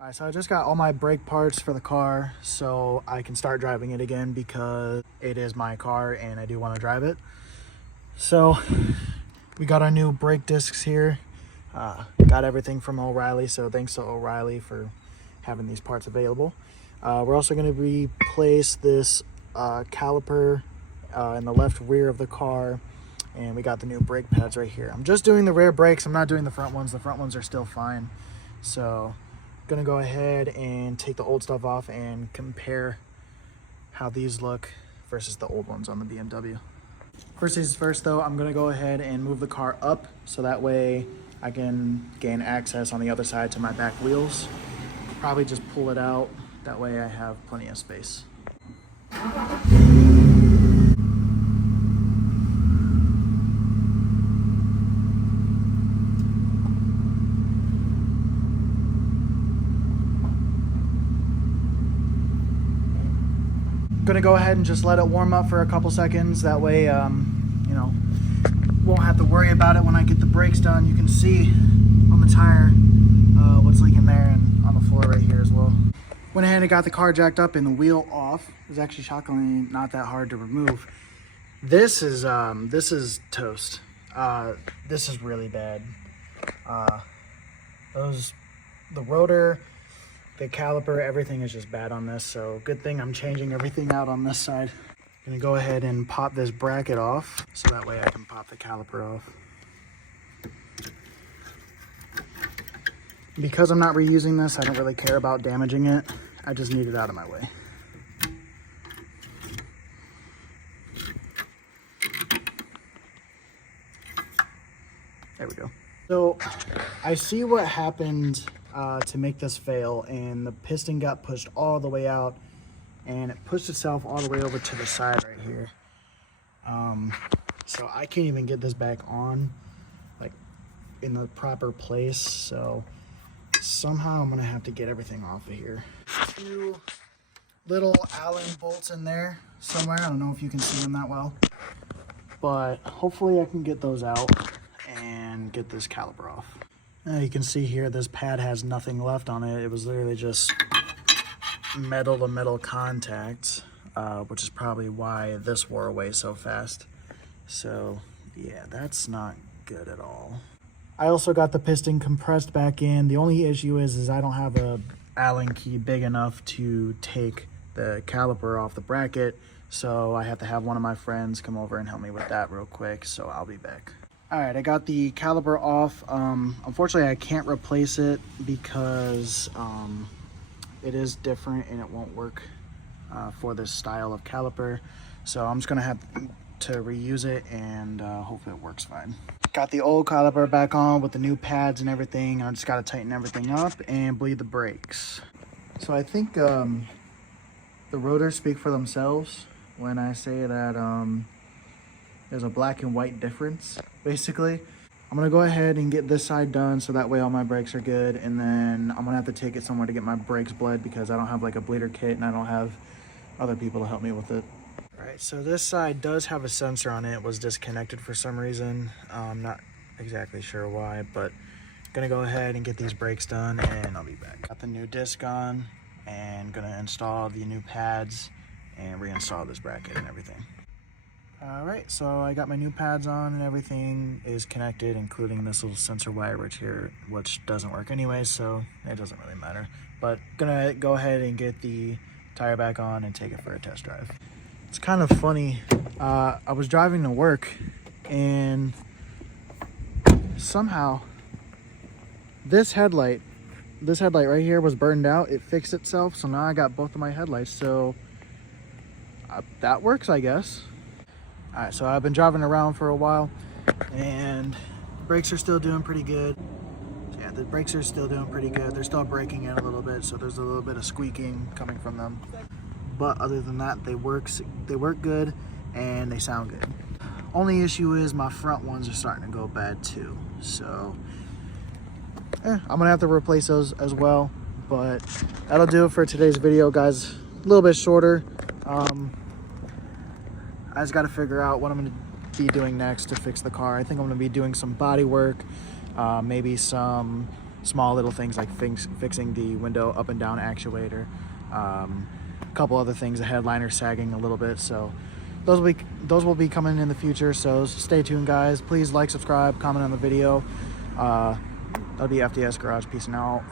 All right, so I just got all my brake parts for the car so I can start driving it again because it is my car and I do want to drive it. So we got our new brake discs here. Got everything from O'Reilly, so thanks to O'Reilly for having these parts available. We're also going to replace this caliper in the left rear of the car, and we got the new brake pads right here. I'm just doing the rear brakes. I'm not doing the front ones. The front ones are still fine. So gonna go ahead and take the old stuff off and compare how these look versus the old ones on the BMW. First things first though, I'm gonna go ahead and move the car up so that way I can gain access on the other side to my back wheels. Probably just pull it out, that way I have plenty of space. Gonna go ahead and just let it warm up for a couple seconds. That way, you know, won't have to worry about it when I get the brakes done. You can see on the tire what's leaking there and on the floor right here as well. Went ahead and got the car jacked up and the wheel off. It was actually shockingly not that hard to remove. This is toast. This is really bad. The rotor, the caliper, everything is just bad on this, so good thing I'm changing everything out on this side. I'm gonna go ahead and pop this bracket off so that way I can pop the caliper off. Because I'm not reusing this, I don't really care about damaging it. I just need it out of my way. There we go. So I see what happened to make this fail, and the piston got pushed all the way out and it pushed itself all the way over to the side right here. So I can't even get this back on like in the proper place, so somehow I'm gonna have to get everything off of here. Two little Allen bolts in there somewhere. I don't know if you can see them that well, but hopefully I can get those out and get this caliper off. You can see here this pad has nothing left on it. It was literally just metal to metal contact, which is probably why this wore away so fast. So yeah, that's not good at all. I also got the piston compressed back in. The only issue is I don't have a Allen key big enough to take the caliper off the bracket, so I have to have one of my friends come over and help me with that real quick, so I'll be back. All right, I got the caliper off. Unfortunately, I can't replace it because it is different and it won't work for this style of caliper. So I'm just gonna have to reuse it and hopefully it works fine. Got the old caliper back on with the new pads and everything. I just gotta tighten everything up and bleed the brakes. So I think the rotors speak for themselves when I say that there's a black and white difference, basically. I'm gonna go ahead and get this side done so that way all my brakes are good, and then I'm gonna have to take it somewhere to get my brakes bled because I don't have like a bleeder kit and I don't have other people to help me with it. All right, so this side does have a sensor on it. It was disconnected for some reason. I'm not exactly sure why, but gonna go ahead and get these brakes done and I'll be back. Got the new disc on and gonna install the new pads and reinstall this bracket and everything. All right, so I got my new pads on and everything is connected, including this little sensor wire which doesn't work anyway, so it doesn't really matter. But gonna go ahead and get the tire back on and take it for a test drive. It's kind of funny. I was driving to work and somehow this headlight right here was burned out. It fixed itself, so now I got both of my headlights, so that works, I guess. All right, so I've been driving around for a while and brakes are still doing pretty good. Yeah, the brakes are still doing pretty good. They're still braking in a little bit, so there's a little bit of squeaking coming from them. But other than that, they work good and they sound good. Only issue is my front ones are starting to go bad too. So I'm gonna have to replace those as well. But that'll do it for today's video, guys. A little bit shorter. I just got to figure out what I'm going to be doing next to fix the car. I think I'm going to be doing some body work, maybe some small little things like fixing the window up and down actuator, a couple other things, the headliner sagging a little bit. So those will be coming in the future, so stay tuned, guys. Please like, subscribe, comment on the video. That'll be FDS Garage. Peace and out.